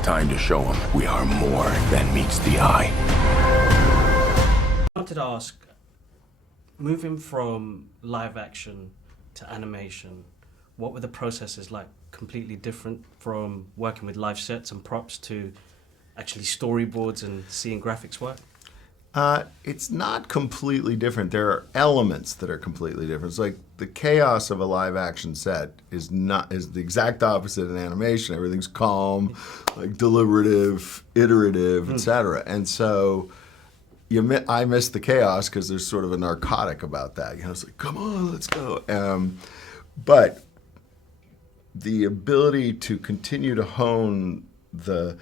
It's time to show them we are more than meets the eye. I wanted to ask, moving from live action to animation, what were the processes like? Completely different from working with live sets and props to actually storyboards and seeing graphics work? It's not completely different. There are elements that are completely different. It's like the chaos of a live action set is the exact opposite in animation. Everything's calm, like deliberative, iterative, etc. And so I miss the chaos because there's sort of a narcotic about that. You know, it's like, come on, let's go. But the ability to continue to hone the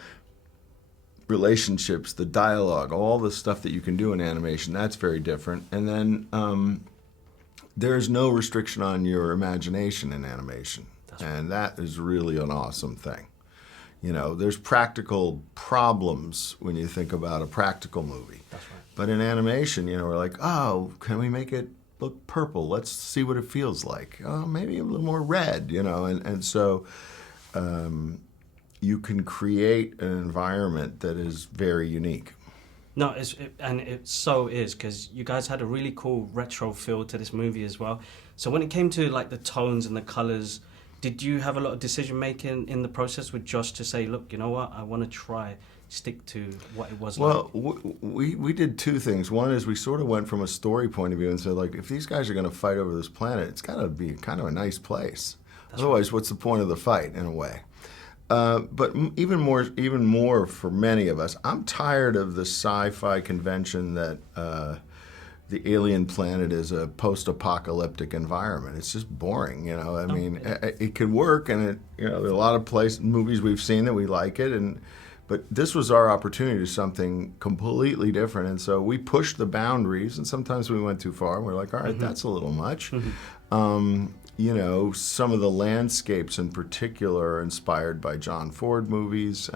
relationships, the dialogue, all the stuff that you can do in animation, that's very different. And then there's no restriction on your imagination in animation. And that is really an awesome thing. You know, there's practical problems when you think about a practical movie. That's right. But in animation, you know, we're like, oh, can we make it look purple? Let's see what it feels like. Oh, maybe a little more red, you know. And so you can create an environment that is very unique. No, it so is, because you guys had a really cool retro feel to this movie as well. So when it came to like the tones and the colors, did you have a lot of decision making in the process with Josh to say, look, you know what, I want to stick to what it was like? Well, we did two things. One is we sort of went from a story point of view and said, like, if these guys are going to fight over this planet, it's got to be kind of a nice place. Otherwise, what's the point of the fight, in a way? But even more for many of us, I'm tired of the sci-fi convention that the alien planet is a post-apocalyptic environment. It's just boring, you know. I mean, it could work, and there are a lot of movies we've seen that we like it, but this was our opportunity to do something completely different, and so we pushed the boundaries, and sometimes we went too far, and we're like, all right, that's a little much. You know, some of the landscapes in particular are inspired by John Ford movies,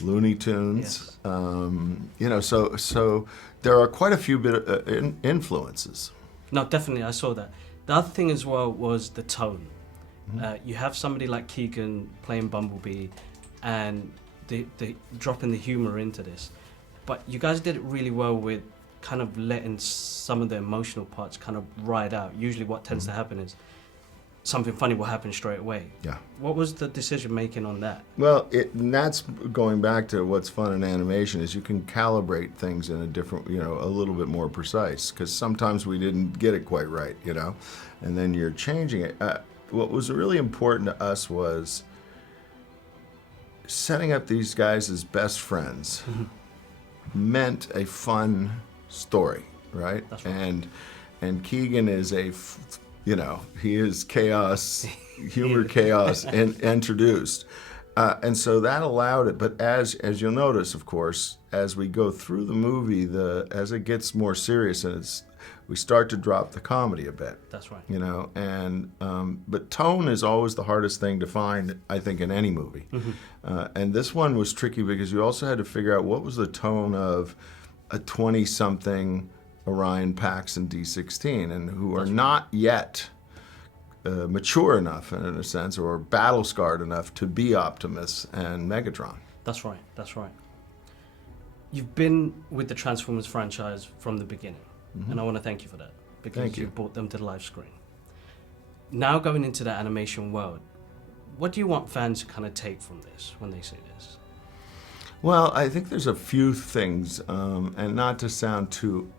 Looney Tunes. Yes. You know, so there are quite a few influences. No, definitely, I saw that. The other thing as well was the tone. You have somebody like Keegan playing Bumblebee, and the dropping the humor into this. But you guys did it really well with kind of letting some of the emotional parts kind of ride out. Usually what tends to happen is something funny will happen straight away. Yeah. What was the decision making on that? Well, and that's going back to what's fun in animation is you can calibrate things in a different, you know, a little bit more precise, because sometimes we didn't get it quite right, you know, and then you're changing it. What was really important to us was setting up these guys as best friends meant a fun story, right? That's right. And Keegan is he is chaos, humor chaos introduced. And so that allowed it. But as you'll notice, of course, as we go through the movie, as it gets more serious, and we start to drop the comedy a bit. That's right. You know, and but tone is always the hardest thing to find, I think, in any movie. And this one was tricky because you also had to figure out what was the tone of a 20-something Orion Pax and D16, and who are not yet mature enough, in a sense, or battle-scarred enough to be Optimus and Megatron. That's right, that's right. You've been with the Transformers franchise from the beginning, and I want to thank you for that, because you brought them to the live screen. Now going into the animation world, what do you want fans to kind of take from this when they see this? Well, I think there's a few things, and not to sound too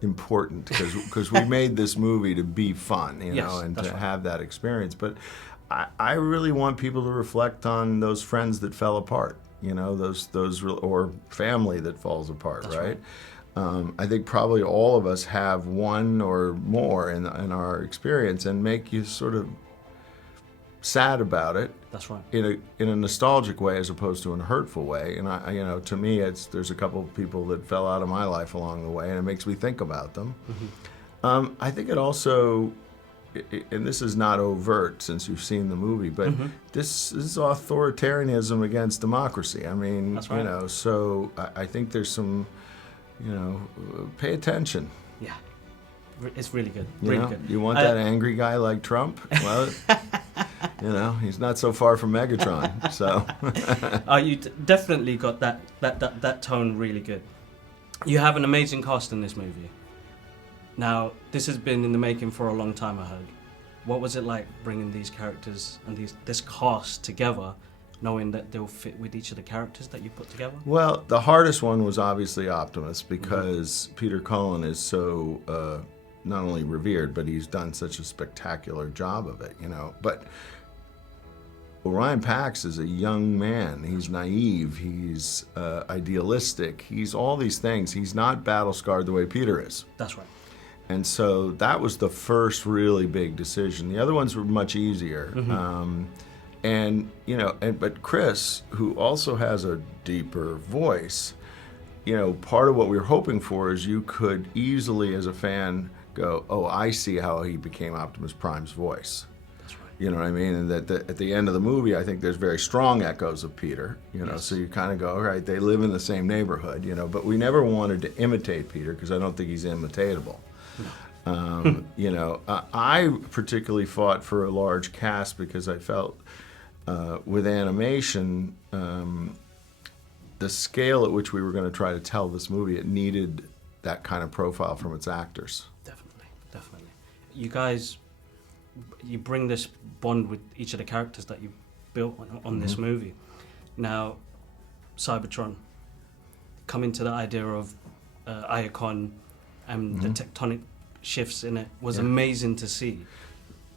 important, because we made this movie to be fun, you know, and to have that experience. But I really want people to reflect on those friends that fell apart, you know, or family that falls apart, right? I think probably all of us have one or more in our experience, and make you sort of sad about it. That's right. In a nostalgic way as opposed to in a hurtful way. And to me, there's a couple of people that fell out of my life along the way, and it makes me think about them. I think it also, and this is not overt since you've seen the movie, but this is authoritarianism against democracy. I mean, that's right. You know, so I think there's some, you know, pay attention. Yeah, it's really good. Really good. You want that angry guy like Trump? Well, You know, he's not so far from Megatron. So You definitely got that tone really good. You have an amazing cast in this movie. Now, this has been in the making for a long time, I heard. What was it like bringing these characters and this cast together, knowing that they'll fit with each of the characters that you put together? Well, the hardest one was obviously Optimus, because Peter Cullen is so not only revered, but he's done such a spectacular job of it, you know. But Orion Pax is a young man. He's naive. He's idealistic. He's all these things. He's not battle-scarred the way Peter is. That's right. And so that was the first really big decision. The other ones were much easier. And, you know, but Chris, who also has a deeper voice, you know, part of what we were hoping for is you could easily, as a fan, go, oh, I see how he became Optimus Prime's voice. That's right. You know what I mean? And that at the end of the movie, I think there's very strong echoes of Peter, you know, so you kind of go, all right, they live in the same neighborhood, you know, but we never wanted to imitate Peter because I don't think he's imitatable. No. You know, I particularly fought for a large cast because I felt with animation, the scale at which we were going to try to tell this movie, it needed that kind of profile from its actors. Definitely. You guys, you bring this bond with each of the characters that you built on this movie. Now, Cybertron, coming to the idea of Iacon and the tectonic shifts in it was amazing to see.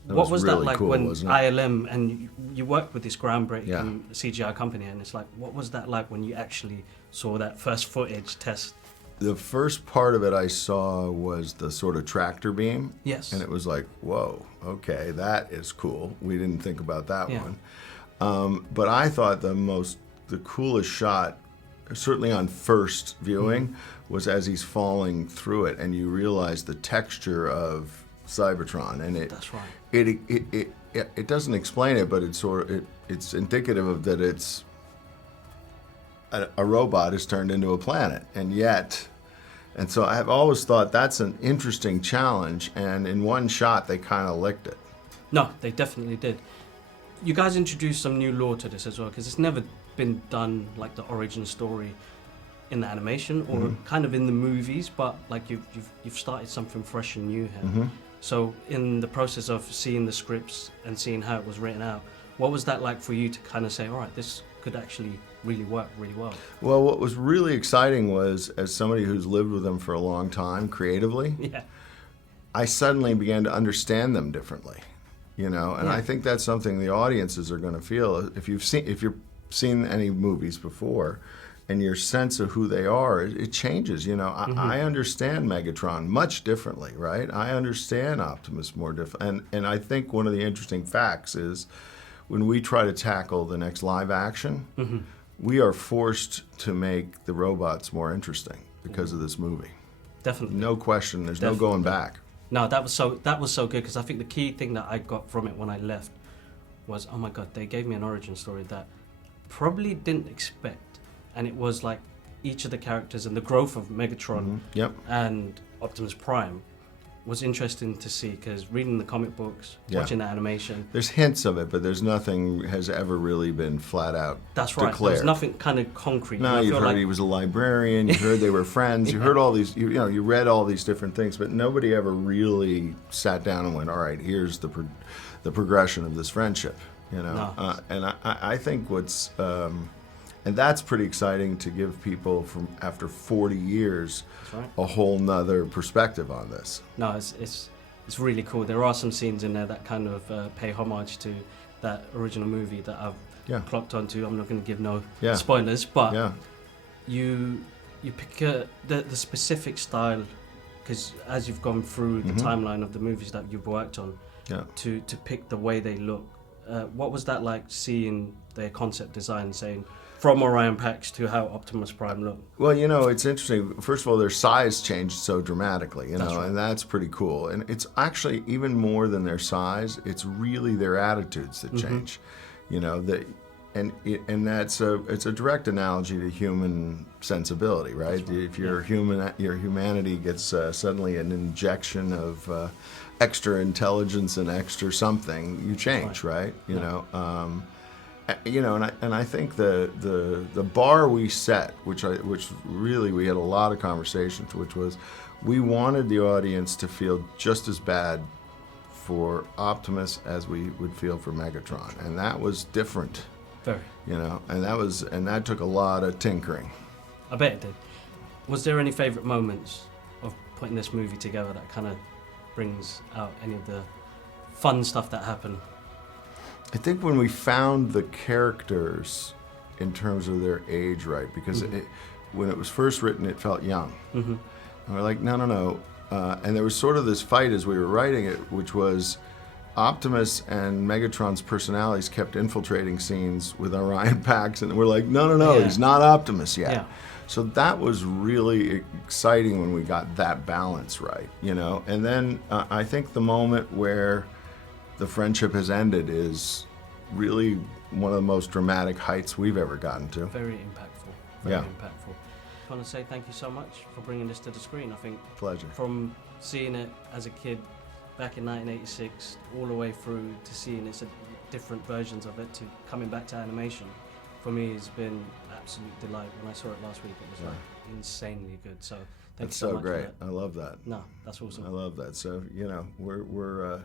What was really that like cool, when wasn't it? ILM, and you worked with this groundbreaking CGI company, and it's like, what was that like when you actually saw that first footage test? The first part of it I saw was the sort of tractor beam. Yes. And it was like, whoa, okay, that is cool. We didn't think about that one. But I thought the coolest shot, certainly on first viewing, was as he's falling through it, and you realize the texture of Cybertron, and That's right. It doesn't explain it, but it's indicative of that it's a robot is turned into a planet, and so I've always thought that's an interesting challenge, and in one shot they kind of licked it. No, they definitely did. You guys introduced some new lore to this as well, because it's never been done like the origin story in the animation or kind of in the movies, but like you've started something fresh and new here. So in the process of seeing the scripts and seeing how it was written out, what was that like for you to kind of say, all right, this could actually really work really well? Well, what was really exciting was, as somebody who's lived with them for a long time creatively, I suddenly began to understand them differently, you know, and I think that's something the audiences are going to feel. If you've seen any movies before, and your sense of who they are, it changes. You know, I understand Megatron much differently, right? I understand Optimus more different. And I think one of the interesting facts is when we try to tackle the next live action, we are forced to make the robots more interesting because of this movie. Definitely. No question. There's no going back. No, that was so good, because I think the key thing that I got from it when I left was, oh my God, they gave me an origin story that probably didn't expect. And it was like each of the characters and the growth of Megatron and Optimus Prime was interesting to see, because reading the comic books, watching the animation. There's hints of it, but there's nothing has ever really been flat out declared. There's nothing kind of concrete. No, you've heard he was a librarian, you heard they were friends, you heard all these, you read all these different things, but nobody ever really sat down and went, all right, here's the progression of this friendship, you know. No. And I think what's... and that's pretty exciting to give people from after 40 years a whole nother perspective on this. No, it's really cool. There are some scenes in there that kind of pay homage to that original movie that I've clocked onto. I'm not going to give no spoilers, but you pick the specific style, because as you've gone through the timeline of the movies that you've worked on, to pick the way they look. What was that like, seeing their concept design, saying from Orion Pax to how Optimus Prime looked? Well, you know, it's interesting. First of all, their size changed so dramatically, you know, and that's pretty cool. And it's actually even more than their size. It's really their attitudes that change. You know, that and that's it's a direct analogy to human sensibility, right? If your humanity gets suddenly an injection of extra intelligence and extra something, you change, right? You know, and I think the bar we set, which really we had a lot of conversations, which was we wanted the audience to feel just as bad for Optimus as we would feel for Megatron, and that was different. Very. You know, and that took a lot of tinkering. I bet it did. Was there any favourite moments of putting this movie together that kind of brings out any of the fun stuff that happened? I think when we found the characters in terms of their age right, because when it was first written, it felt young. And we're like, no. And there was sort of this fight as we were writing it, which was Optimus and Megatron's personalities kept infiltrating scenes with Orion Pax, and we're like, no, he's not Optimus yet. Yeah. So that was really exciting when we got that balance right, you know. And then I think the moment where the friendship has ended is really one of the most dramatic heights we've ever gotten to. Very impactful. Very impactful. I want to say thank you so much for bringing this to the screen. I think Pleasure. From seeing it as a kid back in 1986 all the way through to seeing its different versions of it to coming back to animation, for me has been absolute delight. When I saw it last week, it was like insanely good. So thank you so much. That's so great. For that. I love that. No, that's awesome. I love that. So, you know, we're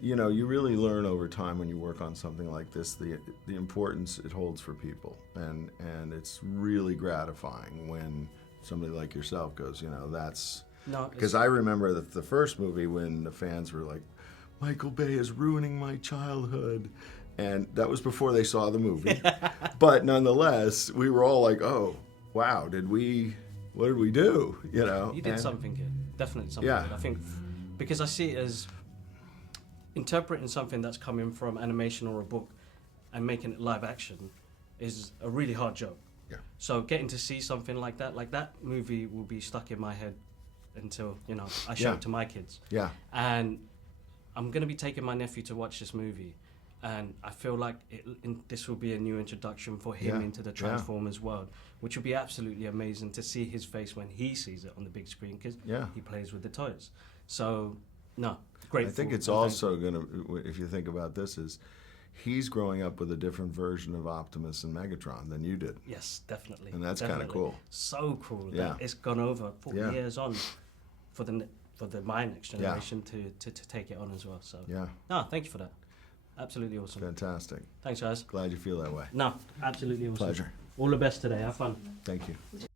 you know, you really learn over time when you work on something like this the importance it holds for people, and it's really gratifying when somebody like yourself goes, you know, that's because I remember the first movie when the fans were like, Michael Bay is ruining my childhood, and that was before they saw the movie. But nonetheless, we were all like, oh wow, what did we do, you know? You did something good, definitely something good. I think because I see it as interpreting something that's coming from animation or a book and making it live action is a really hard job. Yeah. So getting to see something like that movie will be stuck in my head until, you know, I show it to my kids. Yeah. And I'm going to be taking my nephew to watch this movie, and I feel like this will be a new introduction for him into the Transformers world, which will be absolutely amazing to see his face when he sees it on the big screen, because he plays with the toys. So, no, great. I think it's also going to, if you think about this, is he's growing up with a different version of Optimus and Megatron than you did. Yes, definitely. And that's kind of cool. So cool that it's gone over 40 years on for my next generation to take it on as well. So no, thank you for that. Absolutely awesome. Fantastic. Thanks, guys. Glad you feel that way. No, absolutely awesome. Pleasure. All the best today. Have fun. Thank you.